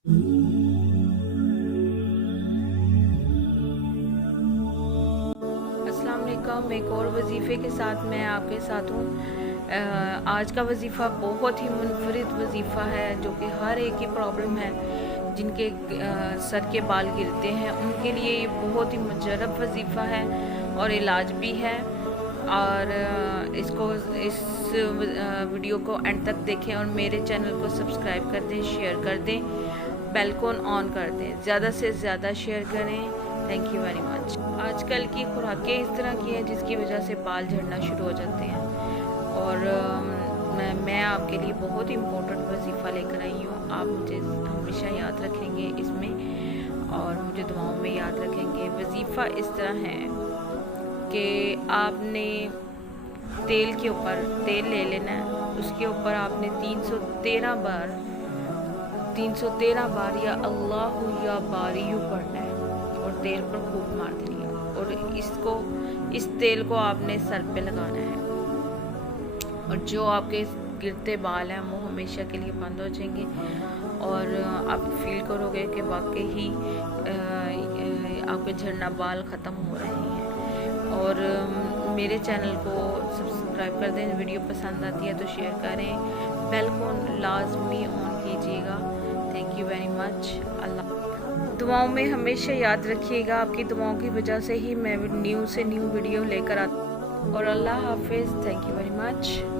अस्सलाम वालेकुम। एक और वजीफ़े के साथ मैं आपके साथ हूँ। आज का वजीफ़ा बहुत ही मुनफरिद वजीफ़ा है, जो कि हर एक की प्रॉब्लम है। जिनके सर के बाल गिरते हैं उनके लिए ये बहुत ही मुजरब वजीफ़ा है और इलाज भी है। और इस वीडियो को एंड तक देखें और मेरे चैनल को सब्सक्राइब कर दें, शेयर कर दें, बेल को ऑन कर दें, ज़्यादा से ज़्यादा शेयर करें। Thank you very much. आजकल की खुराकें इस तरह की हैं जिसकी वजह से बाल झड़ना शुरू हो जाते हैं। और मैं आपके लिए बहुत इम्पोर्टेंट वजीफ़ा लेकर आई हूँ। आप मुझे हमेशा याद रखेंगे इसमें और मुझे दुआओं में याद रखेंगे। वजीफ़ा इस तरह है कि आपने तेल के ऊपर तेल ले लेना है, उसके ऊपर आपने 313 बार या अल्लाह या बारियू पढ़ना है और तेल पर खूब मार देनी है। और इस तेल को आपने सर पे लगाना है और जो आपके गिरते बाल हैं वो हमेशा के लिए बंद हो जाएंगे और आप फील करोगे कि वाकई ही आपके झड़ना बाल ख़त्म हो रहे हैं। और मेरे चैनल को सब्सक्राइब कर दें। वीडियो पसंद आती है तो शेयर करें, बेल को लाजमी ऑन कीजिएगा। Thank you very much. Allah दुआओं में हमेशा याद रखिएगा। आपकी दुआओं की वजह से ही मैं न्यू वीडियो लेकर आती हूँ। और अल्लाह हाफिज़। Thank you very much.